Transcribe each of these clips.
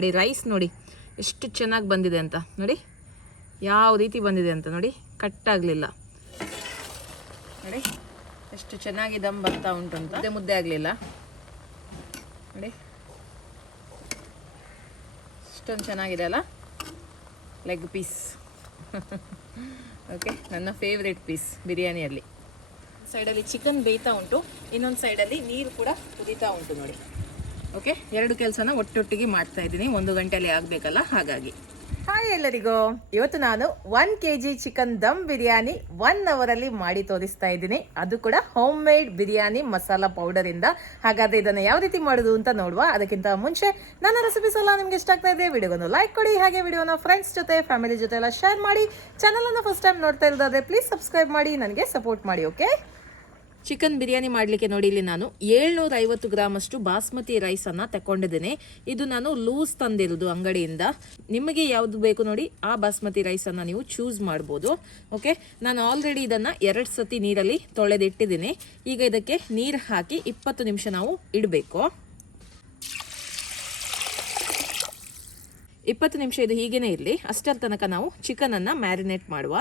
ನೋಡಿ ರೈಸ್ ನೋಡಿ ಎಷ್ಟು ಚೆನ್ನಾಗಿ ಬಂದಿದೆ ಅಂತ ನೋಡಿ, ಯಾವ ರೀತಿ ಬಂದಿದೆ ಅಂತ ನೋಡಿ, ಕಟ್ಟಾಗಲಿಲ್ಲ ನೋಡಿ, ಎಷ್ಟು ಚೆನ್ನಾಗಿ ದಮ್ ಬರ್ತಾ ಉಂಟು ಅಂತ. ಮುದ್ದೆ ಆಗಲಿಲ್ಲ ನೋಡಿ, ಇಷ್ಟೊಂದು ಚೆನ್ನಾಗಿದೆ ಅಲ್ಲ. ಲೆಗ್ ಪೀಸ್ ಓಕೆ, ನನ್ನ ಫೇವ್ರೆಟ್ ಪೀಸ್ ಬಿರಿಯಾನಿಯಲ್ಲಿ. ಸೈಡಲ್ಲಿ ಚಿಕನ್ ಬೇಯ್ತಾ ಉಂಟು, ಇನ್ನೊಂದು ಸೈಡಲ್ಲಿ ನೀರು ಕೂಡ ಕುದೀತಾ ಉಂಟು ನೋಡಿ. ಓಕೆ, ಎರಡು ಕೆಲಸನ ಒಟ್ಟೊಟ್ಟಿಗೆ ಮಾಡ್ತಾ ಇದ್ದೀನಿ, 1 ಗಂಟೆಯಲ್ಲಿ ಆಗಬೇಕಲ್ಲ, ಹಾಗಾಗಿ. ಹಾಯ್ ಎಲ್ಲರಿಗೂ, ಇವತ್ತು ನಾನು 1 kg ಚಿಕನ್ ದಮ್ ಬಿರಿಯಾನಿ 1 ಅವರಲ್ಲಿ ಮಾಡಿ ತೋರಿಸ್ತಾ ಇದ್ದೀನಿ, ಅದು ಕೂಡ ಹೋಮ್ ಮೇಡ್ ಬಿರಿಯಾನಿ ಮಸಾಲಾ ಪೌಡರಿಂದ. ಹಾಗಾದ್ರೆ ಇದನ್ನು ಯಾವ ರೀತಿ ಮಾಡೋದು ಅಂತ ನೋಡುವ. ಅದಕ್ಕಿಂತ ಮುಂಚೆ ನನ್ನ ರೆಸಿಪೀಸ್ ಎಲ್ಲ ನಿಮ್ಗೆ ಇಷ್ಟ ಆಗ್ತಾ ಇದೆ, ವಿಡಿಯೋಗೊಂದು ಲೈಕ್ ಕೊಡಿ, ಹಾಗೆ ವಿಡಿಯೋನ ಫ್ರೆಂಡ್ಸ್ ಜೊತೆ ಫ್ಯಾಮಿಲಿ ಜೊತೆ ಎಲ್ಲ ಶೇರ್ ಮಾಡಿ. ಚಾನಲನ್ನು ಫಸ್ಟ್ ಟೈಮ್ ನೋಡ್ತಾ ಇರೋದಾದ್ರೆ ಪ್ಲೀಸ್ ಸಬ್ಸ್ಕ್ರೈಬ್ ಮಾಡಿ, ನನಗೆ ಸಪೋರ್ಟ್ ಮಾಡಿ. ಓಕೆ, ಚಿಕನ್ ಬಿರಿಯಾನಿ ಮಾಡಲಿಕ್ಕೆ ನೋಡಿ, ಇಲ್ಲಿ ನಾನು 750 ಗ್ರಾಮ್ ಅಷ್ಟು ಬಾಸ್ಮತಿ ರೈಸನ್ನು ತಗೊಂಡಿದ್ದೇನೆ. ಇದು ನಾನು ಲೂಸ್ ತಂದಿರೋದು ಅಂಗಡಿಯಿಂದ. ನಿಮಗೆ ಯಾವುದು ಬೇಕು ನೋಡಿ ಆ ಬಾಸ್ಮತಿ ರೈಸನ್ನು ನೀವು ಚೂಸ್ ಮಾಡ್ಬೋದು. ಓಕೆ, ನಾನು ಆಲ್ರೆಡಿ ಇದನ್ನು 2 ಸತಿ ನೀರಲ್ಲಿ ತೊಳೆದಿಟ್ಟಿದ್ದೀನಿ. ಈಗ ಇದಕ್ಕೆ ನೀರು ಹಾಕಿ 20 ನಿಮಿಷ ನಾವು ಇಡಬೇಕು. 20 ನಿಮಿಷ ಇದು ಹೀಗೇನೆ ಇರಲಿ. ಅಷ್ಟರ ತನಕ ನಾವು ಚಿಕನನ್ನು ಮ್ಯಾರಿನೇಟ್ ಮಾಡುವ.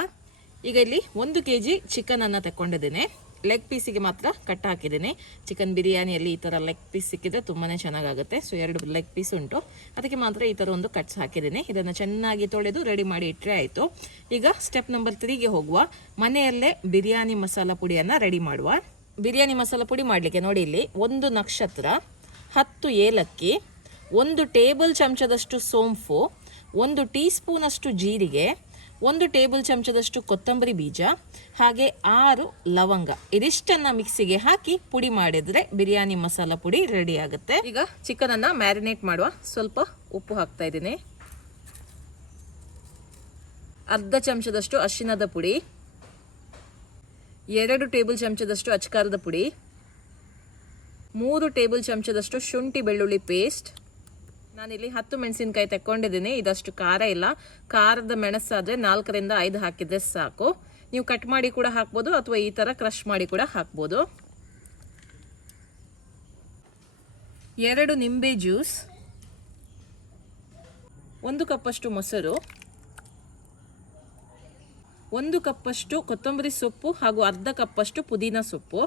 ಈಗ ಇಲ್ಲಿ 1 kg ಚಿಕನನ್ನು ತಗೊಂಡಿದ್ದೇನೆ. ಲೆಗ್ ಪೀಸಿಗೆ ಮಾತ್ರ ಕಟ್ ಹಾಕಿದ್ದೇನೆ. ಚಿಕನ್ ಬಿರಿಯಾನಿಯಲ್ಲಿ ಈ ಥರ ಲೆಗ್ ಪೀಸ್ ಸಿಕ್ಕಿದ್ರೆ ತುಂಬಾ ಚೆನ್ನಾಗಾಗುತ್ತೆ. ಸೊ 2 ಲೆಗ್ ಪೀಸ್ ಉಂಟು, ಅದಕ್ಕೆ ಮಾತ್ರ ಈ ಥರ ಒಂದು ಕಟ್ಸ್ ಹಾಕಿದ್ದೇನೆ. ಇದನ್ನು ಚೆನ್ನಾಗಿ ತೊಳೆದು ರೆಡಿ ಮಾಡಿ ಇಟ್ಟರೆ ಆಯಿತು. ಈಗ ಸ್ಟೆಪ್ ನಂಬರ್ 3ಗೆ ಹೋಗುವ. ಮನೆಯಲ್ಲೇ ಬಿರಿಯಾನಿ ಮಸಾಲ ಪುಡಿಯನ್ನು ರೆಡಿ ಮಾಡುವ. ಬಿರಿಯಾನಿ ಮಸಾಲ ಪುಡಿ ಮಾಡಲಿಕ್ಕೆ ನೋಡಿ, ಇಲ್ಲಿ 1 ನಕ್ಷತ್ರ, 10 ಏಲಕ್ಕಿ, 1 ಟೇಬಲ್ ಚಮಚದಷ್ಟು ಸೋಂಪು, 1 ಟೀ ಸ್ಪೂನಷ್ಟು ಜೀರಿಗೆ, 1 ಟೇಬಲ್ ಚಮಚದಷ್ಟು ಕೊತ್ತಂಬರಿ ಬೀಜ, ಹಾಗೆ 6 ಲವಂಗ. ಇದಿಷ್ಟನ್ನು ಮಿಕ್ಸಿಗೆ ಹಾಕಿ ಪುಡಿ ಮಾಡಿದರೆ ಬಿರಿಯಾನಿ ಮಸಾಲ ಪುಡಿ ರೆಡಿ ಆಗುತ್ತೆ. ಈಗ ಚಿಕನನ್ನು ಮ್ಯಾರಿನೇಟ್ ಮಾಡುವ. ಸ್ವಲ್ಪ ಉಪ್ಪು ಹಾಕ್ತಾ ಇದ್ದೀನಿ, ಅರ್ಧ ಚಮಚದಷ್ಟು ಅರಿಶಿಣದ ಪುಡಿ, 2 ಟೇಬಲ್ ಚಮಚದಷ್ಟು ಅಚ್ಕಾರದ ಪುಡಿ, 3 ಟೇಬಲ್ ಚಮಚದಷ್ಟು ಶುಂಠಿ ಬೆಳ್ಳುಳ್ಳಿ ಪೇಸ್ಟ್. ನಾನಿಲ್ಲಿ 10 ಮೆಣಸಿನಕಾಯಿ ತಗೊಂಡಿದ್ದೀನಿ. ಇದಷ್ಟು ಖಾರ ಇಲ್ಲ. ಖಾರದ ಮೆಣಸಾದರೆ 4 ರಿಂದ 5 ಹಾಕಿದ್ರೆ ಸಾಕು. ನೀವು ಕಟ್ ಮಾಡಿ ಕೂಡ ಹಾಕ್ಬೋದು, ಅಥವಾ ಈ ಥರ ಕ್ರಷ್ ಮಾಡಿ ಕೂಡ ಹಾಕ್ಬೋದು. 2 ನಿಂಬೆ ಜ್ಯೂಸ್, 1 ಕಪ್ಪಷ್ಟು ಮೊಸರು, 1 ಕಪ್ಪಷ್ಟು ಕೊತ್ತಂಬರಿ ಸೊಪ್ಪು ಹಾಗೂ ಅರ್ಧ ಕಪ್ಪಷ್ಟು ಪುದೀನ ಸೊಪ್ಪು,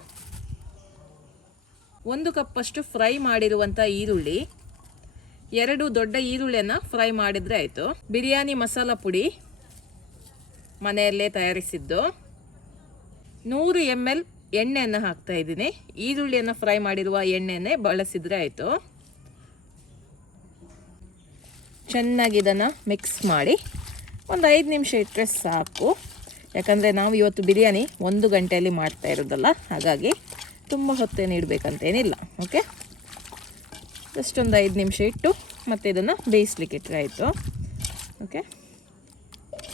1 ಕಪ್ಪಷ್ಟು ಫ್ರೈ ಮಾಡಿರುವಂಥ ಈರುಳ್ಳಿ, 2 ದೊಡ್ಡ ಈರುಳ್ಳಿಯನ್ನು ಫ್ರೈ ಮಾಡಿದರೆ ಆಯಿತು. ಬಿರಿಯಾನಿ ಮಸಾಲ ಪುಡಿ ಮನೆಯಲ್ಲೇ ತಯಾರಿಸಿದ್ದು, 100 ml ಎಣ್ಣೆಯನ್ನು ಹಾಕ್ತಾ ಇದ್ದೀನಿ. ಈರುಳ್ಳಿಯನ್ನು ಫ್ರೈ ಮಾಡಿರುವ ಎಣ್ಣೆಯನ್ನೇ ಬಳಸಿದರೆ ಆಯಿತು. ಚೆನ್ನಾಗಿ ಇದನ್ನು ಮಿಕ್ಸ್ ಮಾಡಿ ಒಂದು 5 ನಿಮಿಷ ಇಟ್ಟರೆ ಸಾಕು. ಯಾಕಂದರೆ ನಾವು ಇವತ್ತು ಬಿರಿಯಾನಿ 1 ಗಂಟೆಯಲ್ಲಿ ಮಾಡ್ತಾ ಇರೋದಲ್ಲ, ಹಾಗಾಗಿ ತುಂಬ ಹೊತ್ತೇನು ಇಡಬೇಕಂತೇನಿಲ್ಲ. ಓಕೆ, ಜಸ್ಟ್ ಒಂದು 5 ನಿಮಿಷ ಇಟ್ಟು ಮತ್ತೆ ಇದನ್ನು ಬೇಯಿಸ್ಲಿಕ್ಕೆ ಇಟ್ಟರೆ ಆಯಿತು. ಓಕೆ,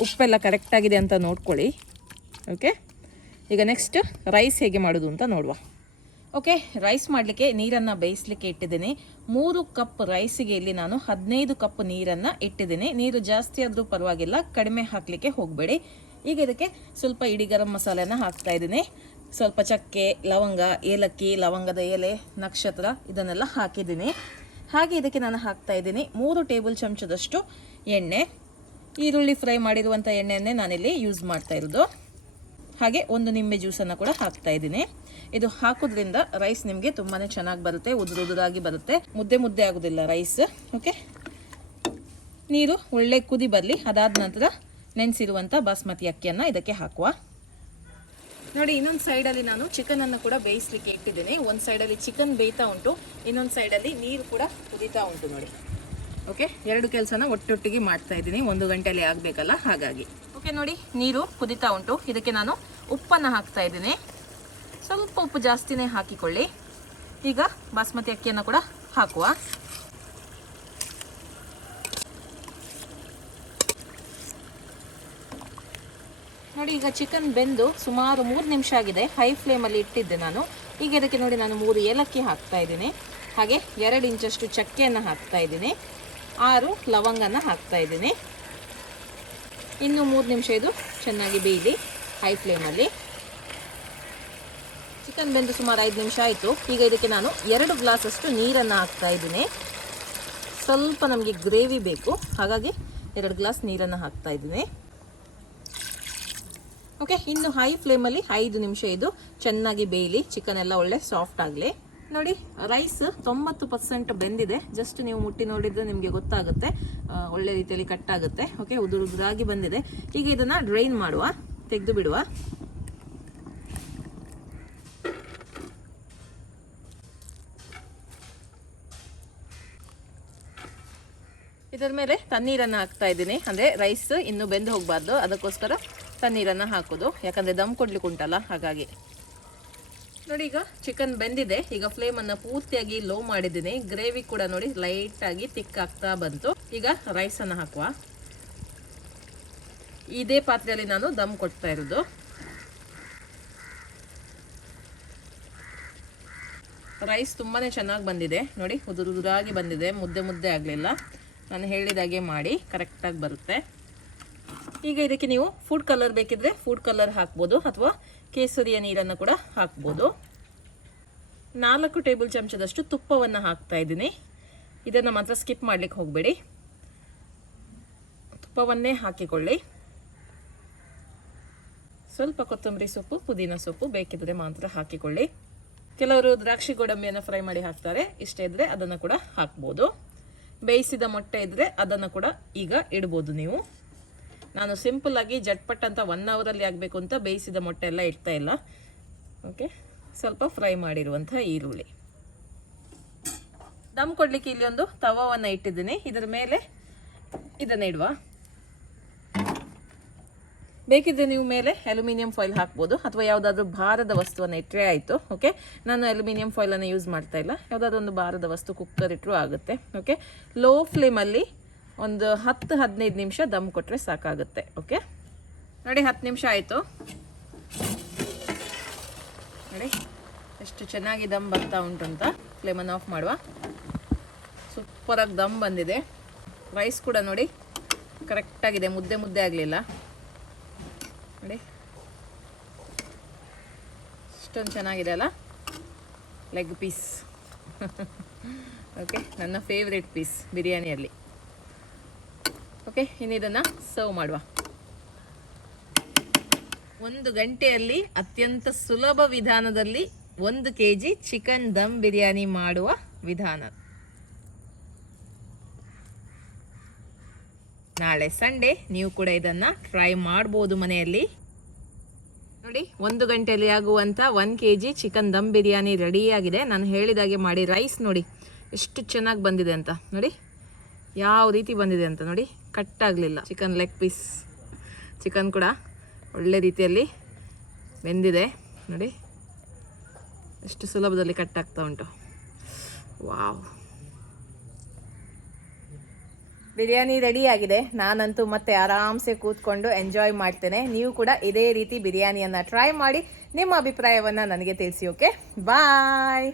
ಉಪ್ಪೆಲ್ಲ ಕರೆಕ್ಟಾಗಿದೆ ಅಂತ ನೋಡ್ಕೊಳ್ಳಿ. ಓಕೆ, ಈಗ ನೆಕ್ಸ್ಟ್ ರೈಸ್ ಹೇಗೆ ಮಾಡೋದು ಅಂತ ನೋಡುವ. ಓಕೆ, ರೈಸ್ ಮಾಡಲಿಕ್ಕೆ ನೀರನ್ನು ಬೇಯಿಸಲಿಕ್ಕೆ ಇಟ್ಟಿದ್ದೀನಿ. 3 ಕಪ್ ರೈಸಿಗೆ ಇಲ್ಲಿ ನಾನು 15 ಕಪ್ ನೀರನ್ನು ಇಟ್ಟಿದ್ದೀನಿ. ನೀರು ಜಾಸ್ತಿ ಆದರೂ ಪರವಾಗಿಲ್ಲ, ಕಡಿಮೆ ಹಾಕಲಿಕ್ಕೆ ಹೋಗಬೇಡಿ. ಈಗ ಇದಕ್ಕೆ ಸ್ವಲ್ಪ ಇಡೀ ಗರಂ ಮಸಾಲೆಯನ್ನು ಹಾಕ್ತಾ ಇದ್ದೀನಿ. ಸ್ವಲ್ಪ ಚಕ್ಕೆ, ಲವಂಗ, ಏಲಕ್ಕಿ, ಲವಂಗದ ಎಲೆ, ನಕ್ಷತ್ರ ಇದನ್ನೆಲ್ಲ ಹಾಕಿದ್ದೀನಿ. ಹಾಗೆ ಇದಕ್ಕೆ ನಾನು ಹಾಕ್ತಾ ಇದ್ದೀನಿ 3 ಟೇಬಲ್ ಚಮಚದಷ್ಟು ಎಣ್ಣೆ. ಈರುಳ್ಳಿ ಫ್ರೈ ಮಾಡಿರುವಂಥ ಎಣ್ಣೆಯನ್ನೇ ನಾನಿಲ್ಲಿ ಯೂಸ್ ಮಾಡ್ತಾ ಇರೋದು. ಹಾಗೆ 1 ನಿಂಬೆ ಜ್ಯೂಸನ್ನು ಕೂಡ ಹಾಕ್ತಾ ಇದ್ದೀನಿ. ಇದು ಹಾಕೋದ್ರಿಂದ ರೈಸ್ ನಿಮಗೆ ತುಂಬಾ ಚೆನ್ನಾಗಿ ಬರುತ್ತೆ, ಉದುರಾಗಿ ಬರುತ್ತೆ, ಮುದ್ದೆ ಆಗೋದಿಲ್ಲ ರೈಸ್. ಓಕೆ, ನೀರು ಒಳ್ಳೆ ಕುದಿ ಬರಲಿ. ಅದಾದ ನಂತರ ನೆನೆಸಿರುವಂಥ ಬಾಸ್ಮತಿ ಅಕ್ಕಿಯನ್ನು ಇದಕ್ಕೆ ಹಾಕುವ. ನೋಡಿ, ಇನ್ನೊಂದು ಸೈಡಲ್ಲಿ ನಾನು ಚಿಕನನ್ನು ಕೂಡ ಬೇಯಿಸಲಿಕ್ಕೆ ಇಟ್ಟಿದ್ದೀನಿ. ಒಂದು ಸೈಡಲ್ಲಿ ಚಿಕನ್ ಬೇಯ್ತಾ ಉಂಟು, ಇನ್ನೊಂದು ಸೈಡಲ್ಲಿ ನೀರು ಕೂಡ ಕುದೀತಾ ಉಂಟು ನೋಡಿ. ಓಕೆ, 2 ಕೆಲಸನ ಒಟ್ಟೊಟ್ಟಿಗೆ ಮಾಡ್ತಾ ಇದ್ದೀನಿ, 1 ಗಂಟೆಯಲ್ಲಿ ಆಗಬೇಕಲ್ಲ, ಹಾಗಾಗಿ. ಓಕೆ, ನೋಡಿ ನೀರು ಕುದೀತಾ ಉಂಟು. ಇದಕ್ಕೆ ನಾನು ಉಪ್ಪನ್ನು ಹಾಕ್ತಾ ಇದ್ದೀನಿ. ಸ್ವಲ್ಪ ಉಪ್ಪು ಜಾಸ್ತಿನೇ ಹಾಕಿಕೊಳ್ಳಿ. ಈಗ ಬಾಸ್ಮತಿ ಅಕ್ಕಿಯನ್ನು ಕೂಡ ಹಾಕುವ. ನೋಡಿ, ಈಗ ಚಿಕನ್ ಬೆಂದು ಸುಮಾರು 3 ನಿಮಿಷ ಆಗಿದೆ. ಹೈ ಫ್ಲೇಮಲ್ಲಿ ಇಟ್ಟಿದ್ದೆ ನಾನು. ಈಗ ಇದಕ್ಕೆ ನೋಡಿ ನಾನು 3 ಏಲಕ್ಕಿ ಹಾಕ್ತಾ ಇದ್ದೀನಿ. ಹಾಗೆ 2 ಇಂಚಷ್ಟು ಚಕ್ಕೆಯನ್ನು ಹಾಕ್ತಾ ಇದ್ದೀನಿ. 6 ಲವಂಗನ ಹಾಕ್ತಾ ಇದ್ದೀನಿ. ಇನ್ನು 3 ನಿಮಿಷ ಇದು ಚೆನ್ನಾಗಿ ಬೇಯಲಿ ಹೈ ಫ್ಲೇಮಲ್ಲಿ. ಚಿಕನ್ ಬೆಂದು ಸುಮಾರು 5 ನಿಮಿಷ ಆಯಿತು. ಈಗ ಇದಕ್ಕೆ ನಾನು 2 ಗ್ಲಾಸಷ್ಟು ನೀರನ್ನು ಹಾಕ್ತಾ ಇದ್ದೀನಿ. ಸ್ವಲ್ಪ ನಮಗೆ ಗ್ರೇವಿ ಬೇಕು, ಹಾಗಾಗಿ 2 ಗ್ಲಾಸ್ ನೀರನ್ನು ಹಾಕ್ತಾ ಇದ್ದೀನಿ. ಓಕೆ, ಇನ್ನು ಹೈ ಫ್ಲೇಮಲ್ಲಿ 5 ನಿಮಿಷ ಇದು ಚೆನ್ನಾಗಿ ಬೇಯಲಿ, ಚಿಕನ್ ಎಲ್ಲ ಒಳ್ಳೆ ಸಾಫ್ಟ್ ಆಗಲಿ. ನೋಡಿ, ರೈಸ್ 90% ಬೆಂದಿದೆ. ಜಸ್ಟ್ ನೀವು ಮುಟ್ಟಿ ನೋಡಿದ್ರೆ ನಿಮಗೆ ಗೊತ್ತಾಗುತ್ತೆ, ಒಳ್ಳೆ ರೀತಿಯಲ್ಲಿ ಕಟ್ ಆಗುತ್ತೆ. ಓಕೆ, ಉದುರಾಗಿ ಬಂದಿದೆ. ಈಗ ಇದನ್ನ ಡ್ರೈನ್ ಮಾಡುವ, ತೆಗೆದು ಬಿಡುವ. ಇದರ ಮೇಲೆ ತಣ್ಣೀರನ್ನು ಹಾಕ್ತಾ ಇದ್ದೀನಿ. ಅಂದರೆ ರೈಸ್ ಇನ್ನು ಬೆಂದು ಹೋಗಬಾರ್ದು, ಅದಕ್ಕೋಸ್ಕರ ತಣ್ಣೀರನ್ನು ಹಾಕೋದು, ಯಾಕಂದರೆ ದಮ್ ಕೊಡ್ಲಿಕ್ಕೆ ಉಂಟಲ್ಲ, ಹಾಗಾಗಿ. ನೋಡಿ, ಈಗ ಚಿಕನ್ ಬೆಂದಿದೆ. ಈಗ ಫ್ಲೇಮನ್ನು ಪೂರ್ತಿಯಾಗಿ ಲೋ ಮಾಡಿದ್ದೀನಿ. ಗ್ರೇವಿ ಕೂಡ ನೋಡಿ ಲೈಟಾಗಿ ತಿಕ್ ಆಗ್ತಾ ಬಂತು. ಈಗ ರೈಸನ್ನು ಹಾಕುವ. ಇದೇ ಪಾತ್ರೆಯಲ್ಲಿ ನಾನು ದಮ್ ಕೊಡ್ತಾ ಇರೋದು. ರೈಸ್ ತುಂಬಾ ಚೆನ್ನಾಗಿ ಬಂದಿದೆ ನೋಡಿ, ಉದುರಾಗಿ ಬಂದಿದೆ, ಮುದ್ದೆ ಆಗಲಿಲ್ಲ. ನಾನು ಹೇಳಿದಾಗೆ ಮಾಡಿ, ಕರೆಕ್ಟಾಗಿ ಬರುತ್ತೆ. ಈಗ ಇದಕ್ಕೆ ನೀವು ಫುಡ್ ಕಲರ್ ಬೇಕಿದ್ರೆ ಫುಡ್ ಕಲರ್ ಹಾಕ್ಬೋದು, ಅಥವಾ ಕೇಸರಿಯ ನೀರನ್ನು ಕೂಡ ಹಾಕ್ಬೋದು. 4 ಟೇಬಲ್ ಚಮಚದಷ್ಟು ತುಪ್ಪವನ್ನು ಹಾಕ್ತಾ ಇದ್ದೀನಿ. ಇದನ್ನು ಮಾತ್ರ ಸ್ಕಿಪ್ ಮಾಡ್ಲಿಕ್ಕೆ ಹೋಗಬೇಡಿ, ತುಪ್ಪವನ್ನೇ ಹಾಕಿಕೊಳ್ಳಿ. ಸ್ವಲ್ಪ ಕೊತ್ತಂಬರಿ ಸೊಪ್ಪು, ಪುದೀನ ಸೊಪ್ಪು ಬೇಕಿದ್ರೆ ಮಾತ್ರ ಹಾಕಿಕೊಳ್ಳಿ. ಕೆಲವರು ದ್ರಾಕ್ಷಿ ಗೋಡಂಬಿಯನ್ನು ಫ್ರೈ ಮಾಡಿ ಹಾಕ್ತಾರೆ, ಇಷ್ಟ ಇದ್ರೆ ಅದನ್ನು ಕೂಡ ಹಾಕ್ಬೋದು. ಬೇಯಿಸಿದ ಮೊಟ್ಟೆ ಇದ್ರೆ ಅದನ್ನು ಕೂಡ ಈಗ ಇಡ್ಬೋದು ನೀವು. ನಾನು ಸಿಂಪಲ್ ಆಗಿ ಜಟ್ಪಟ್ ಅಂತ 1 ಅವರಲ್ಲಿ ಆಗಬೇಕು ಅಂತ ಬೇಯಿಸಿದ ಮೊಟ್ಟೆ ಎಲ್ಲ ಇಡ್ತಾ ಇಲ್ಲ. ಓಕೆ, ಸ್ವಲ್ಪ ಫ್ರೈ ಮಾಡಿರುವಂಥ ಈರುಳ್ಳಿ. ದಮ್ ಕೊಡ್ಲಿಕ್ಕೆ ಇಲ್ಲಿ ಒಂದು ತವವನ್ನು ಇಟ್ಟಿದ್ದೀನಿ. ಇದರ ಮೇಲೆ ಇದನ್ನ ಇಡುವ. ಬೇಕಿದ್ರೆ ನೀವು ಮೇಲೆ ಅಲ್ಯೂಮಿನಿಯಂ ಫಾಯಿಲ್ ಹಾಕ್ಬೋದು, ಅಥವಾ ಯಾವುದಾದ್ರೂ ಭಾರದ ವಸ್ತುವನ್ನು ಇಟ್ಟರೆ ಆಯಿತು. ಓಕೆ, ನಾನು ಅಲ್ಯೂಮಿನಿಯಂ ಫಾಯಿಲನ್ನು ಯೂಸ್ ಮಾಡ್ತಾ ಇಲ್ಲ. ಯಾವುದಾದ್ರೂ ಒಂದು ಭಾರದ ವಸ್ತು ಕುಕ್ಕರ್ ಇಟ್ಟರೂ ಆಗುತ್ತೆ. ಓಕೆ, ಲೋ ಫ್ಲೇಮಲ್ಲಿ ಒಂದು 10-15 ನಿಮಿಷ ದಮ್ ಕೊಟ್ಟರೆ ಸಾಕಾಗುತ್ತೆ. ಓಕೆ, ನೋಡಿ 10 ನಿಮಿಷ ಆಯಿತು. ನೋಡಿ ಎಷ್ಟು ಚೆನ್ನಾಗಿ ದಮ್ ಬರ್ತಾ ಉಂಟು ಅಂತ. ಫ್ಲೇಮನ್ನು ಆಫ್ ಮಾಡುವ. ಸೂಪರಾಗಿ ದಮ್ ಬಂದಿದೆ. ರೈಸ್ ಕೂಡ ನೋಡಿ ಕರೆಕ್ಟಾಗಿದೆ, ಮುದ್ದೆ ಆಗಲಿಲ್ಲ ನೋಡಿ, ಇಷ್ಟೊಂದು ಚೆನ್ನಾಗಿದೆ ಅಲ್ಲ. ಲೆಗ್ ಪೀಸ್ ಓಕೆ, ನನ್ನ ಫೇವ್ರೆಟ್ ಪೀಸ್ ಬಿರಿಯಾನಿಯಲ್ಲಿ. ಓಕೆ, ಇನ್ನು ಇದನ್ನು ಸರ್ವ್ ಮಾಡುವ. 1 ಗಂಟೆಯಲ್ಲಿ ಅತ್ಯಂತ ಸುಲಭ ವಿಧಾನದಲ್ಲಿ 1 kg ಚಿಕನ್ ದಮ್ ಬಿರಿಯಾನಿ ಮಾಡುವ ವಿಧಾನ. ನಾಳೆ ಸಂಡೇ, ನೀವು ಕೂಡ ಇದನ್ನು ಟ್ರೈ ಮಾಡ್ಬೋದು ಮನೆಯಲ್ಲಿ. ನೋಡಿ, 1 ಗಂಟೆಯಲ್ಲಿ ಆಗುವಂಥ 1 kg ಚಿಕನ್ ದಮ್ ಬಿರಿಯಾನಿ ರೆಡಿಯಾಗಿದೆ. ನಾನು ಹೇಳಿದಾಗೆ ಮಾಡಿ. ರೈಸ್ ನೋಡಿ ಎಷ್ಟು ಚೆನ್ನಾಗಿ ಬಂದಿದೆ ಅಂತ ನೋಡಿ, ಯಾವ ರೀತಿ ಬಂದಿದೆ ಅಂತ ನೋಡಿ, ಕಟ್ ಆಗಲಿಲ್ಲ. ಚಿಕನ್ ಲೆಗ್ ಪೀಸ್, ಚಿಕನ್ ಕೂಡ ಒಳ್ಳೆ ರೀತಿಯಲ್ಲಿ ಬೆಂದಿದೆ ನೋಡಿ, ಎಷ್ಟು ಸುಲಭದಲ್ಲಿ ಕಟ್ ಆಗ್ತಾ ಉಂಟು. ವಾವ್, ಬಿರಿಯಾನಿ ರೆಡಿ ಆಗಿದೆ. ನಾನಂತೂ ಮತ್ತೆ ಆರಾಮ್ಸೆ ಕೂತ್ಕೊಂಡು ಎಂಜಾಯ್ ಮಾಡ್ತೇನೆ. ನೀವು ಕೂಡ ಇದೇ ರೀತಿ ಬಿರಿಯಾನಿಯನ್ನು ಟ್ರೈ ಮಾಡಿ ನಿಮ್ಮ ಅಭಿಪ್ರಾಯವನ್ನು ನನಗೆ ತಿಳಿಸಿ. ಓಕೆ, ಬಾಯ್.